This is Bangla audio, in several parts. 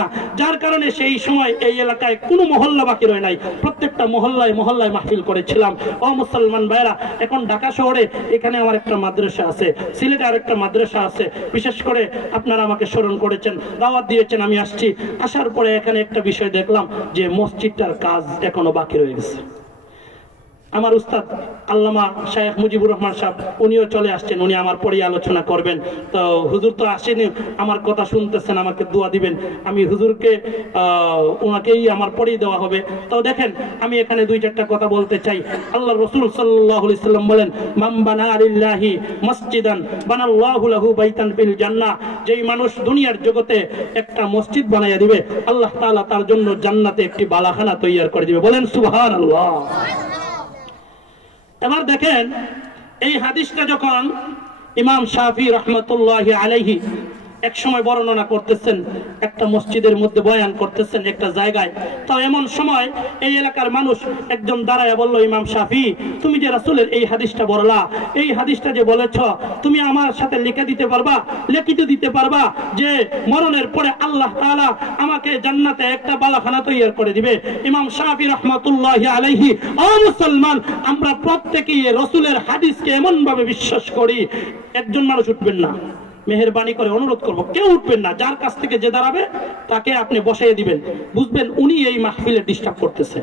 না। যার কারণে সেই সময় এই এলাকায় কোনো মহল্লা বাকি রয় নাই। প্রত্যেকটা মহল্লায় মহল্লায় মাহফিল করেছিলাম। ও মুসলমান ভাইরা এখন ঢাকা শহরে এখানে আমার একটা মাদ্রাসা আছে। সিলেটে আর একটা মাদ্রাসা আছে। বিশেষ করে আপনারা আমাকে স্মরণ করেছেন, দাওয়াত দিয়েছেন, আমি আসছি। আসার পরে এখানে একটা বিষয় দেখলাম যে মসজিদটার কাজ এখনও বাকি রয়ে গেছে। আমার উস্তাদ আল্লামা শাহেখ মুজিবুর রহমান সাহেব, উনিও চলে আসছেন, উনি আমার পরে আলোচনা করবেন। তো হুজুর তো আসেনি, আমার কথা শুনতেছেন, আমাকে দোয়া দিবেন। আমি হুজুরকে ওনাকেই আমার পরেই দেওয়া হবে। তো দেখেন, আমি এখানে দুই চারটা কথা বলতে চাই। আল্লাহ রসুল সাল্লাহ সাল্লাম বলেন মাম বানা আলিল্লাহি মসজিদান, বানাল্লাহু লাহু বাইতান ফিল জান্নাহ। যেই মানুষ দুনিয়ার জগতে একটা মসজিদ বানাইয়া দিবে, আল্লাহ তাআলা তার জন্য জান্নাতে একটি বালাখানা তৈরি করে দিবে। বলেন সুবহানাল্লাহ। এবার দেখেন এই হাদিসটা যখন ইমাম শাফি রহমতুল্লাহ আলাইহি এক সময় বর্ণনা করতেছেন, একটা মসজিদের মধ্যে বয়ান করতেছেন একটা জায়গায়। তো এমন সময় এই এলাকার মানুষ একজন দাঁড়ায় বলল, ইমাম শাফি, তুমি যে রাসূলের এই হাদিসটা বললা, এই হাদিসটা যে বলেছ, তুমি আমার সাথে লিখে দিতে পারবা? লিখিত দিতে পারবা যে মরণের পরে আল্লাহ তাআলা আমাকে জান্নাতে একটা বালাখানা তৈরি করে দিবে? ইমাম শাফি রহমাতুল্লাহ আলাইহি, ও মুসলমান, আমরা প্রত্যেকেই রসুলের হাদিসকে এমন ভাবে বিশ্বাস করি, একজন মানুষ উঠবেন না। মেহেরবানি করে অনুরোধ করব, কেউ উঠবেন না, যার কাছ থেকে যে দাঁড়াবে তাকে আপনি বসাইয়ে দিবেন। বুঝবেন, উনি এই মাহফিলে ডিস্টার্ব করতেছে।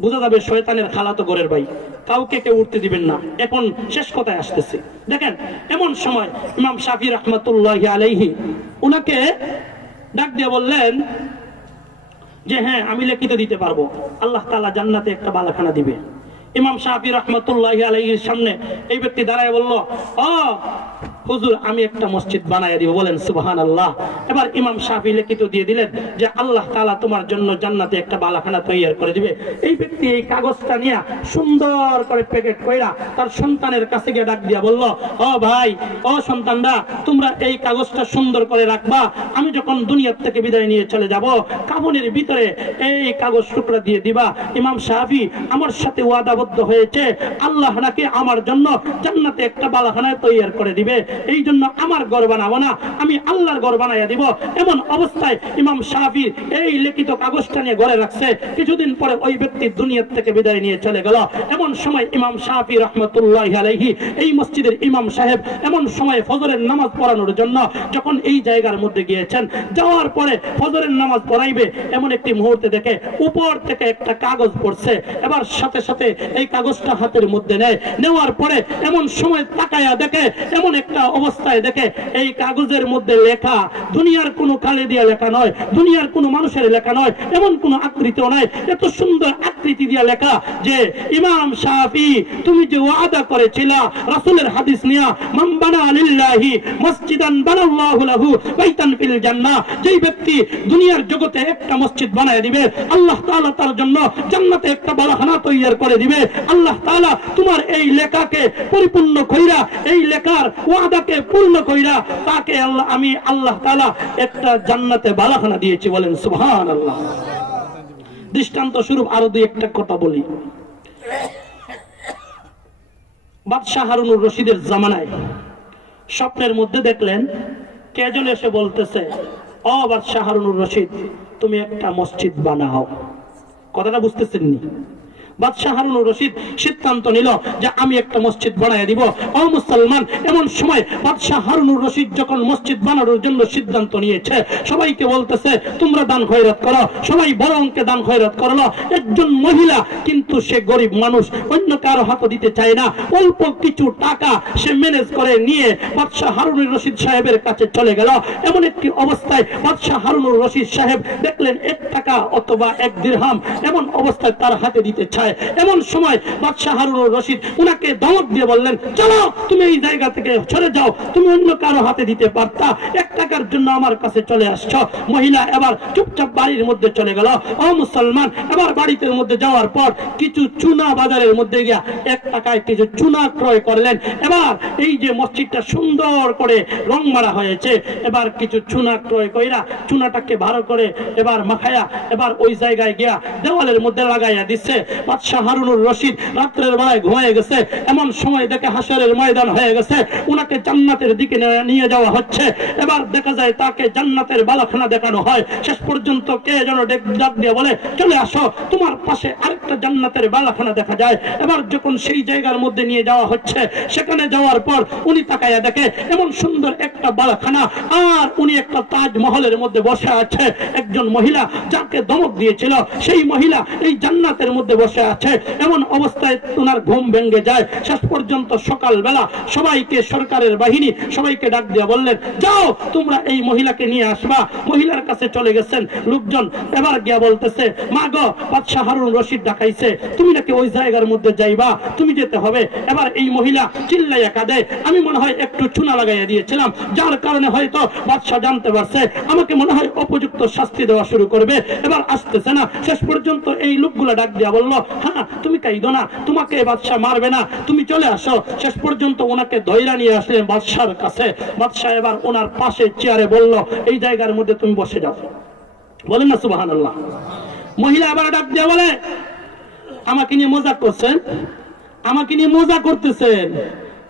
বোঝা যাবে শয়তানের খালাতো গরের ভাই। কাউকে কেউ উঠতে দিবেন না। এখন শেষ কথায় আসতেছে। দেখেন, এমন সময় ইমাম শাফি রহমতুল্লাহ আলাইহি, উনাকে ডাক দিয়ে বললেন যে হ্যাঁ আমি লিখিত দিতে পারব। আল্লাহ তালা জান্নাতে একটা বালাখানা দিবে। ইমাম শাহি রহমতুল্লাহ আলাইহির সামনে এই ব্যক্তি দাঁড়ায় বলল, ও হুজুর, আমি একটা মসজিদ বানায় দিব, বলেন সুবহান আল্লাহ এবার ইমাম শাহি লিখিত দিয়ে দিলেন যে, আল্লাহ তাআলা তোমার জন্য জান্নাতে একটা বালাখানা তৈরি করে দিবে। এই ব্যক্তি এই কাগজটা নিয়ে সুন্দর করে প্যাকেট কইরা তার সন্তানের কাছে গিয়ে ডাক দিয়া বলল, ও ভাই, ও সন্তানরা, তোমরা এই কাগজটা সুন্দর করে রাখবা। আমি যখন দুনিয়ার থেকে বিদায় নিয়ে চলে যাব কাবনের ভিতরে এই কাগজ টুকরা দিয়ে দিবা। ইমাম সাহাবি আমার সাথে ওয়াদাবদ্ধ হয়েছে। আল্লাহ নাকি আমার জন্য জান্নাতে একটা বালাখানায় তৈরি করে দিবে। এই জন্য আমার ঘর বানাবো না, আমি আল্লাহর ঘর বানাইয়া দিব। এমন অবস্থায় ইমাম সাহাবির এই লিখিত কাগজটা নিয়ে ঘরে রাখছে, কিছুদিন পরে ওই ব্যক্তি দুনিয়ার থেকে বিদায় নিয়ে চলে গেল। এমন সময় ইমাম সাহাবি রহমতুল্লাহ আলাইহি এই মসজিদের ইমাম সাহেব এমন সময় ফজরের নামাজ পড়ানোর জন্য যখন এই জায়গার মধ্যে গিয়েছেন, যাওয়ার পরে ফজরের নামাজ পড়াইবে এমন একটি মুহূর্তে দেখে উপর থেকে একটা কাগজ পড়ছে। এবার সাথে সাথে এই কাগজটা হাতের মধ্যে নেয়, নেওয়ার পরে এমন সময় তাকায়া দেখে এমন একটা অবস্থায় দেখে এই কাগজের মধ্যে লেখা, দুনিয়ার কোনো কালে দিয়া লেখা নয়, দুনিয়ার কোনো মানুষের লেখা নয়, এমন কোনো আকৃতিও নয়, এত সুন্দর আকৃতি দিয়া লেখা যে ইমাম শাফি, তুমি যে ওয়াদা করেছিলা, রাসূলের হাদিস নিয়া, মান বানা লিল্লাহি মসজিদান বানাল্লাহু লাহু বাইতান ফিল জান্নাহ যেই ব্যক্তি দুনিয়ার জগতে একটা মসজিদ বানায় দিবে, আল্লাহ তাআলা তার জন্য জান্নাতে একটা বালাখানা তৈরি করে দিবে, আল্লাহ তাআলা তোমার এই লেখাকে পরিপূর্ণ কইরা, এই লেখার ওয়াদাকে পূর্ণ কইরা তাকে আল্লাহ, আমি আল্লাহ তাআলা একটা জান্নাতে বালাখানা দিয়েছি বলেন, সুবহানাল্লাহ। দৃষ্টান্ত স্বরূপ আরও দুই একটা কথা বলি। বাদশাহ হারুনুর রশিদের জামানায় স্বপ্নের মধ্যে দেখলেন কেজন এসে বলতেছে অ বাদশাহ হারুনুর রশিদ, তুমি একটা মসজিদ বানাও। কথাটা বুঝতেছেন নি? বাদশাহ হারুনুর রশিদ সিদ্ধান্ত নিল যে আমি একটা মসজিদ দিব। ও মুসলমান, এমন সময় বাদশাহ রশিদ যখন মসজিদ বানানোর জন্য সিদ্ধান্ত নিয়েছে, সবাইকে বলতেছে, তোমরা দান করো, সবাই বড় অঙ্কে দান করল। একজন মহিলা কিন্তু সে গরিব মানুষ, অন্য কারও হাত দিতে চায় না। অল্প কিছু টাকা সে ম্যানেজ করে নিয়ে বাদশাহ রশিদ সাহেবের কাছে চলে গেল। এমন একটি অবস্থায় বাদশাহ হারুনুর রশিদ সাহেব দেখলেন, এক টাকা অথবা এক দিরহাম এমন অবস্থায় তার হাতে দিতে চায় এমন সময় বাদশাহ হারুনুর রশিদ উনাকে ধমক দিয়ে বললেন, চলো, তুমি এই জায়গা থেকে সরে যাও। তুমি অন্য কারও হাতে দিতে পারতা। এক টাকার জন্য আমার কাছে চলে আসছো। মহিলা এবার চুপচাপ বাড়ির মধ্যে চলে গেল। ও মুসলমান, এবার বাড়িতে মধ্যে যাওয়ার পর কিছু চুনা বাজারের মধ্যে গিয়া এক টাকায় কিছু চুনা ক্রয় করলেন। এবার এই যে মসজিদটা সুন্দর করে রং মারা হয়েছে, এবার কিছু চুনা ক্রয় কইরা চুনাটাকে ভালো করে এবার মাখায়া, এবার ওই জায়গায় গিয়া দেওয়ালের মধ্যে লাগাইয়া দিচ্ছে। বাদশাহ হারুনুর রশিদ রাত্রের বেলায় ঘুমিয়ে গেছে। এমন সময় দেখে হাসরের ময়দান হয়ে গেছে। উনাকে জান্নাতের দিকে নিয়ে- যাওয়া হচ্ছে। এবার দেখা যায় তাকে জান্নাতের বালাখানা দেখানো হয়। শেষ পর্যন্ত কে যেন ডাক দিয়ে বলে, চলে আসো, তোমার পাশে আরেকটা জান্নাতের বালাখানা দেখা যায়। এবার যখন সেই জায়গার মধ্যে নিয়ে যাওয়া হচ্ছে, সেখানে যাওয়ার পর উনি তাকাইয়া দেখে, এমন সুন্দর একটা বালাখানা। আর উনি একটা তাজমহলের মধ্যে বসে আছে। একজন মহিলা যাকে দমক দিয়েছিল, সেই মহিলা এই জান্নাতের মধ্যে বসে আছে। এমন অবস্থায় ওনার ঘুম ভেঙে যায়। শেষ পর্যন্ত সকালবেলা সবাইকে সরকারের বাহিনী সবাইকে ডাক দিয়ে বললেন, যাও, তোমরা এই মহিলাকে নিয়ে আসবা। মহিলার কাছে চলে গেছেন। লোকজন এবার গিয়া বলতেছে, মা গো, বাদশাহ হারুন রশিদ ডাকাইছে। তুমি নাকি ওই জায়গার মধ্যে যাইবা? তুমি যেতে হবে। এবার এই মহিলা চিল্লাইয়া কাঁদে। আমি মনে হয় একটু চুনা লাগাইয়া দিয়েছিলাম। যার কারণে হয়তো বাদশাহ জানতে পারছে। আমাকে মনে হয় উপযুক্ত শাস্তি দেওয়া শুরু করবে। এবার আসতেছে না। শেষ পর্যন্ত এই লোকগুলা ডাক দিয়া বলল তুমি কাইদো না, তোমাকে বাদশাহ মারবে না। তুমি চলে আসো। শেষ পর্যন্ত ওনাকে ধৈরা নিয়ে আসলেন বাদশার কাছে। বাদশাহ এবার ওনার পাশে চেয়ারে বলল, এই জায়গার মধ্যে তুমি বসে যাও। বলেন না সুবাহান আল্লাহ মহিলা আবার ডাক দিয়ে বলে, আমাকে নিয়ে মজা করছেন? আমাকে নিয়ে মজা করতেছেন?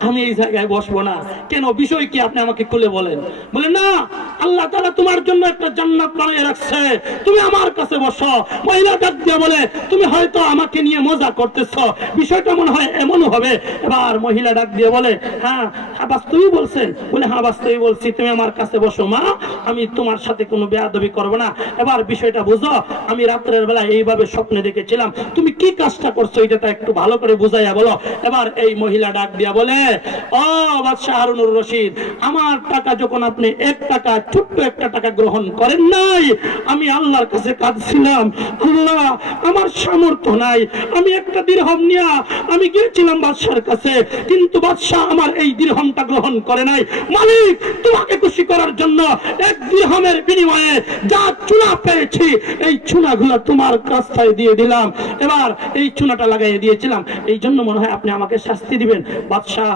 আমি এই জায়গায় বসবো না। কেন? বিষয় কি আপনি আমাকে খুলে বলেন। বলেন, না, আল্লাহ তাআলা তোমার জন্য একটা জান্নাত বানিয়ে রাখছে। তুমি আমার কাছে বসো। মহিলা ডাক দিয়ে বলে, তুমি হয়তো আমাকে নিয়ে মজা করতেছো। বিষয়টা মনে হয় এমন হবে। এবার মহিলা ডাক দিয়ে বলে হ্যাঁ হ্যাঁ বাস্তবই বলছেন। বলে হ্যাঁ বাস্তবই বলছি। তুমি আমার কাছে বসো, মা। আমি তোমার সাথে কোনো বেয়াদবি করব না। এবার বিষয়টা বুঝো, আমি রাত্রের বেলা এইভাবে স্বপ্নে দেখেছিলাম। তুমি কি কাজটা করছ, এটা একটু ভালো করে বুঝাইয়া বলো। এবার এই মহিলা ডাক দিয়া বলে রশিদ, আমার টাকা যখন আপনি এক টাকা, ছোট্ট একটা টাকা গ্রহণ করেন নাই, আমি আল্লাহর কাছে কাঁদছিলাম। আল্লাহ, আমার সামর্থ্য নাই, আমি একটা নিয়া, আমি গিয়েছিলাম বাদশার কাছে, কিন্তু বাদশাহ আমার এই গ্রহণ করে নাই। মালিক, তোমাকে খুশি করার জন্য এক দিরহমের বিনিময়ে যা চুনা পেয়েছি এই চুনাগুলো তোমার রাস্তায় দিয়ে দিলাম। এবার এই চুনাটা লাগাইয়ে দিয়েছিলাম। এই জন্য মনে হয় আপনি আমাকে শাস্তি দিবেন। বাদশাহ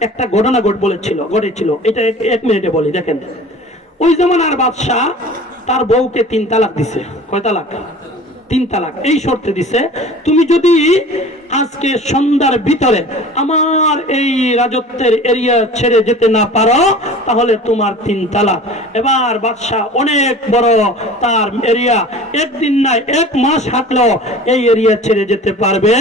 একটা ঘটনা ঘট বলেছিল, ঘটেছিল। এটা এক- মিনিটে বলি, দেখেন। ওই যেমন আর বাদশাহ তার বউকে তিন তালাক দিছে। কয় তালাক? তিন তালাক। এই শর্তে দিছে, তুমি যদি আজকে সন্ধ্যার ভিতরে আমার এই রাজত্বের এরিয়া ছেড়ে যেতে না পারো, তাহলে তোমার তিন তালাক। এবার বাদশাহ অনেক বড় তার এরিয়া, একদিন না এক মাস হাঁটলেও এই এরিয়া ছেড়ে যেতে পারবে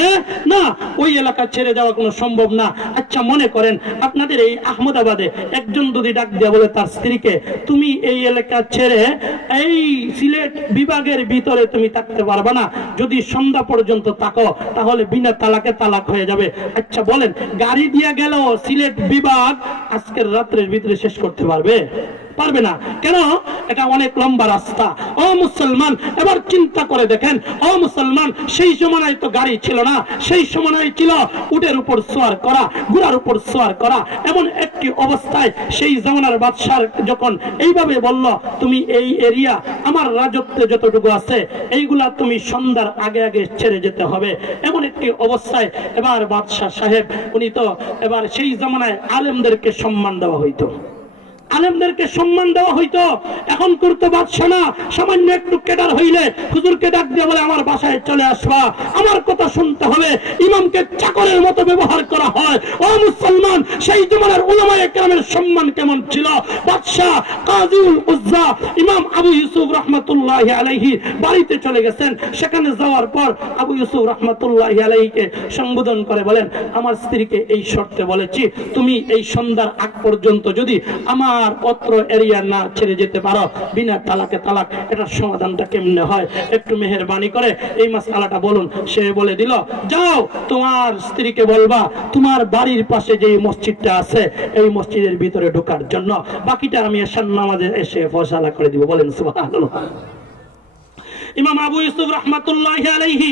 না। ওই এলাকা ছেড়ে যাওয়া কোনো সম্ভব না। আচ্ছা মনে করেন আপনাদের এই আহমদাবাদে একজন যদি ডাক দেওয়া বলে তার স্ত্রীকে, তুমি এই এলাকা ছেড়ে এই সিলেট বিভাগের ভিতরে তুমি থাকতে পারবে না? যদি সন্ধ্যা পর্যন্ত তাকো তাহলে বিনা তালাকে তালাক হয়ে যাবে। আচ্ছা বলেন, গাড়ি দিয়ে গেল সিলেট বিভাগ আজকের রাত্রের ভিতরে শেষ করতে পারবে? পারবে না। কেন? এটা অনেক লম্বা রাস্তা। ও মুসলমান, এবার চিন্তা করে দেখেন। ও মুসলমান, সেই জমানায় তো গাড়ি ছিল না। সেই সময় ছিল উটের উপর সোয়ার করা, ঘোড়ার উপর সোয়ার করা। এমন একটি অবস্থায় সেই জমানার বাদশাহ যখন এইভাবে বলল, তুমি এই এরিয়া, আমার রাজত্বে যতটুকু আছে, এইগুলা তুমি সন্ধ্যার আগে আগে ছেড়ে যেতে হবে। এমন একটি অবস্থায় এবার বাদশাহ সাহেব, উনি তো এবার সেই জমানায় আলেমদেরকে সম্মান দেওয়া হইতো। আলেমদেরকে সম্মান দেওয়া হইতো। এখন করতো বাদশা না, সামান্য একটু কেদার হইলে হুজুরকে ডাক দিয়ে বলে, আমার বাসায় চলে আসবা। আমার কথা শুনতে হবে। ইমামকে চাকরের মতো ব্যবহার করা হয়। ও মুসলমান, সেই জমানার উলামায়ে কেরামের সম্মান কেমন ছিল? বাদশাহ কাজীউল উজ্জা, ইমাম আবু ইউসুফ রহমাতুল্লাহ আলাইহি বাড়িতে চলে গেছেন। সেখানে যাওয়ার পর আবু ইউসুফ রহমাতুল্লাহ আলাইহিকে সম্বোধন করে বলেন, আমার স্ত্রীকে এই শর্তে বলেছি, তুমি এই সন্ধ্যার আগ পর্যন্ত যদি আমার অত্র এরিয়া না ছেড়ে যেতে পারো। বিনা তালাকে তালাক, এটার সমাধানটা কেমনে হয়? একটু মেহেরবানি করে এই মাসালাটা বলুন। সে বলে দিল, যাও, তোমার স্ত্রীকে বলবা, তোমার বাড়ির পাশে যে মসজিদটা আছে, এই মসজিদের ভিতরে ঢোকার জন্য। বাকিটা আমি এসান নামাজে এসে ফসলা করে দিব। বলেন, সুবহানাল্লাহ। ইমাম আবু ইউসুফ রহমাতুল্লাহ আলাইহি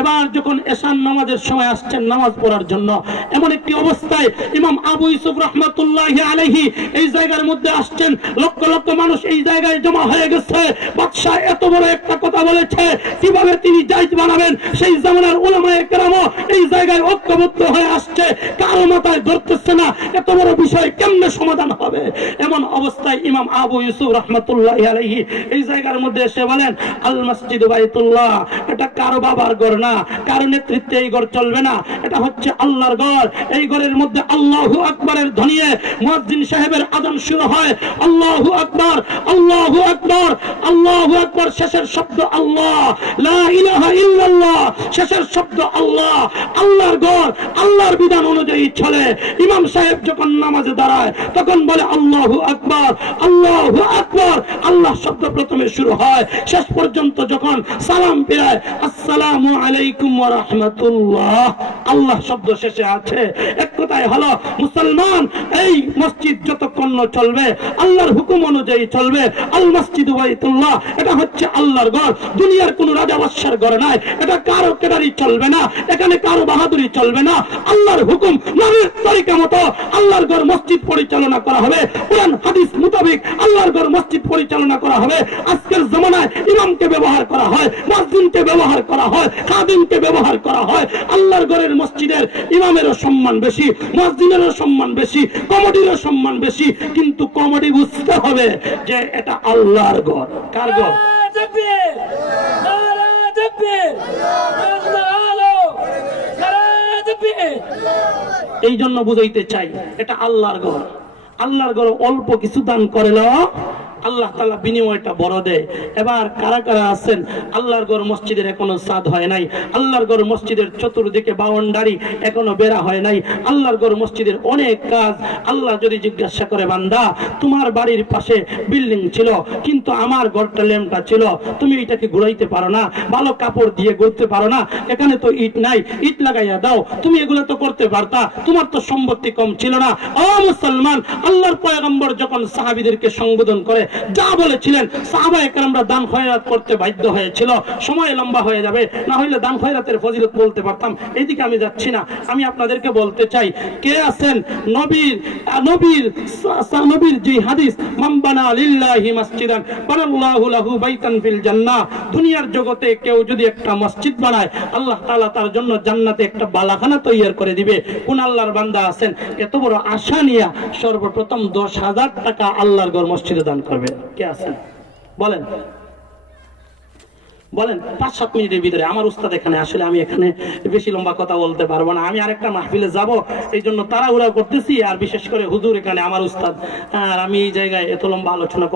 এবার যখন এশান নামাজের সময় আসছেন নামাজ পড়ার জন্য, এমন একটি অবস্থায় ইমাম আবু ইউসুফ রহমতুল্লাহ আলহি এই জায়গার মধ্যে আসছেন। লক্ষ লক্ষ মানুষ এই জায়গায় জমা হয়ে গেছে। বাদশাহ এত বড় একটা কথা বলেছে, কীভাবে তিনি জাইজ বানাবেন? সেই জামানার ওলামায়ে কেরামও এই জায়গায় ঐক্যবদ্ধ হয়ে আসছে। কারও মাথায় ধরতেছে না, এত বড় বিষয় কেমনে সমাধান হবে? এমন অবস্থায় ইমাম আবু ইউসুফ রহমতুল্লাহ আলহি এই জায়গার মধ্যে এসে বলেন আল মসজিদ বাইতুল্লাহ, এটা কারও বাবার ঘর না, কারও নেতৃত্বে এই ঘর চলবে না। এটা হচ্ছে আল্লাহর ঘর। এই ঘরের মধ্যে আল্লাহু আকবরের ধ্বনিয়ে মুয়াজ্জিন সাহেবের আজান শুরু হয়। আল্লাহু আকবার আল্লাহু আকবার আল্লাহু আকবার, শেষের শব্দ আল্লাহ। লা ইলাহা ইল্লাল্লাহ, শেষের শব্দ আল্লাহ। আল্লাহর ঘর, আল্লাহর বিধান অনুযায়ী চলে। ইমাম সাহেব যখন নামাজে দাঁড়ায়, তখন বলে আল্লাহু আকবর আল্লাহু আকবর। আল্লাহ শব্দ প্রথমে শুরু হয়। শেষ পর্যন্ত যখন সালাম ফিরায়, আসসালামু আলাইকুম রাহমাতুল্লাহ। আল্লাহ শব্দ শেষে আছে। কথায় হলো? মুসলমান, এই মসজিদ যতক্ষণ চলবে, আল্লাহর হুকুম অনুযায়ী চলবে, আল মসজিদ বাইতুল্লাহ, এটা হচ্ছে আল্লাহর ঘর। দুনিয়ার কোন রাজা বাদশার ঘর নাই। এটা কারও কেদারি চলবে না, এখানে কারও বাহাদুরি চলবে না। আল্লাহর হুকুম নবীর তরিকা মতো আল্লাহর ঘর মসজিদ পরিচালনা করা হবে। কোরআন, হাদিস মোতাবেক আল্লাহর ঘর মসজিদ পরিচালনা করা হবে। আজকের জমানায় ইমামকে ব্যবহার করা হয় মসজিদকে ব্যবহার করা হয়, খাদিমকে ব্যবহার করা হয়। আল্লাহর ঘরের মসজিদের ইমামেরও সম্মান বেশি মসজিদেরও সম্মান বেশি কমেডিরও সম্মান বেশি, কিন্তু কমেডি বুঝতে হবে যে এটা আল্লাহর ঘর। কার এই জন্য বুঝাইতে চাই, এটা আল্লাহর ঘর। আল্লাহর ঘর অল্প কিছু দান করে আল্লাহ তালা বিনিময়টা বড় দেয়। এবার কারা কারা আছেন? আল্লাহর ঘর মসজিদের এখনও সাদ হয় নাই। আল্লাহর ঘর মসজিদের চতুর্দিকে বাউন্ডারি এখনও বেড়া হয় নাই। আল্লাহর ঘর মসজিদের অনেক কাজ আল্লাহ যদি জিজ্ঞাসা করে, বান্দা, তোমার বাড়ির পাশে বিল্ডিং ছিল, কিন্তু আমার ঘরটা লেমটা ছিল, তুমি এটাকে ঘুরাইতে পারো না? ভালো কাপড় দিয়ে ঘুরতে পারো না? এখানে তো ইট নাই। ইট লাগাইয়া দাও। তুমি এগুলো তো করতে পারতা। তোমার তো সম্পত্তি কম ছিল না। ও মুসলমান, আল্লাহর পয়গম্বর যখন সাহাবিদেরকে সম্বোধন করে যা বলেছিলেন সাহাবা একরামরা দান খয়রাত করতে বাধ্য হয়েছিল। সময় লম্বা হয়ে যাবে, না হইলে দান খয়রাতের ফজিলত বলতে পারতাম। এইদিকে আমি যাচ্ছি না, আমি আপনাদেরকে বলতে চাই, কে আছেন? নবীর নবীর নবীর যে হাদিস মাম্বানা লিল্লাহি মাসজিদান, বানাল্লাহু লাহু বাইতান ফিল জান্নাহ দুনিয়ার জগতে কেউ যদি একটা মসজিদ বানায়, আল্লাহ তাআলা তার জন্য জান্নাতে একটা বালাখানা তৈয়ার করে দিবে। কোন আল্লাহর বান্দা আছেন? এত বড় আশা নিয়া সর্বপ্রথম দশ হাজার টাকা আল্লাহর ঘর মসজিদে দান করবে কে আছেন বলেন। বলেন, পাঁচ, সাত মিনিটের ভিতরে আমার উস্তাদ এখানে আসলে আমি এখানে বেশি লম্বা কথা বলতে পারব না। আমি আরেকটা মাহফিলে যাব এই জন্য তাড়াহুড়া করতেছি। আর বিশেষ করে হুজুর এখানে আমার উস্তাদ। আর আমি এই জায়গায় এত লম্বা আলোচনা